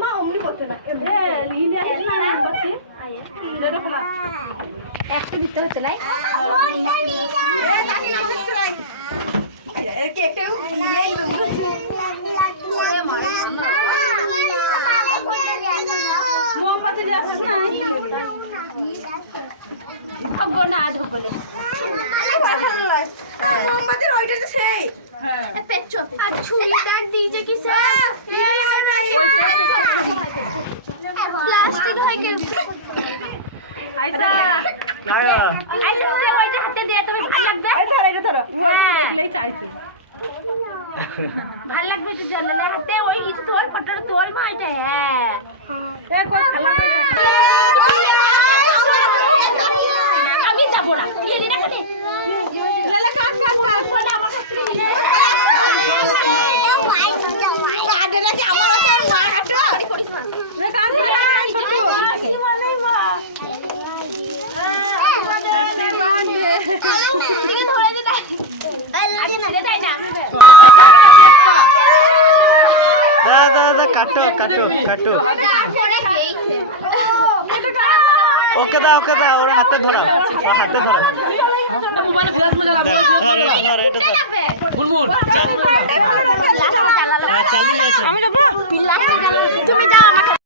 মা অমনি করতে না একটা দিতে হচ্ছে লাই ভাল লাগবে তো জানলে হাতে ওই তোল ফটোর তোল মাইটা হ্যাঁ আমি যাব না এলি না কানে কাটো কাটো কাটো ওকে দাও ওরা হাতে ধরাও হাতে ধরাও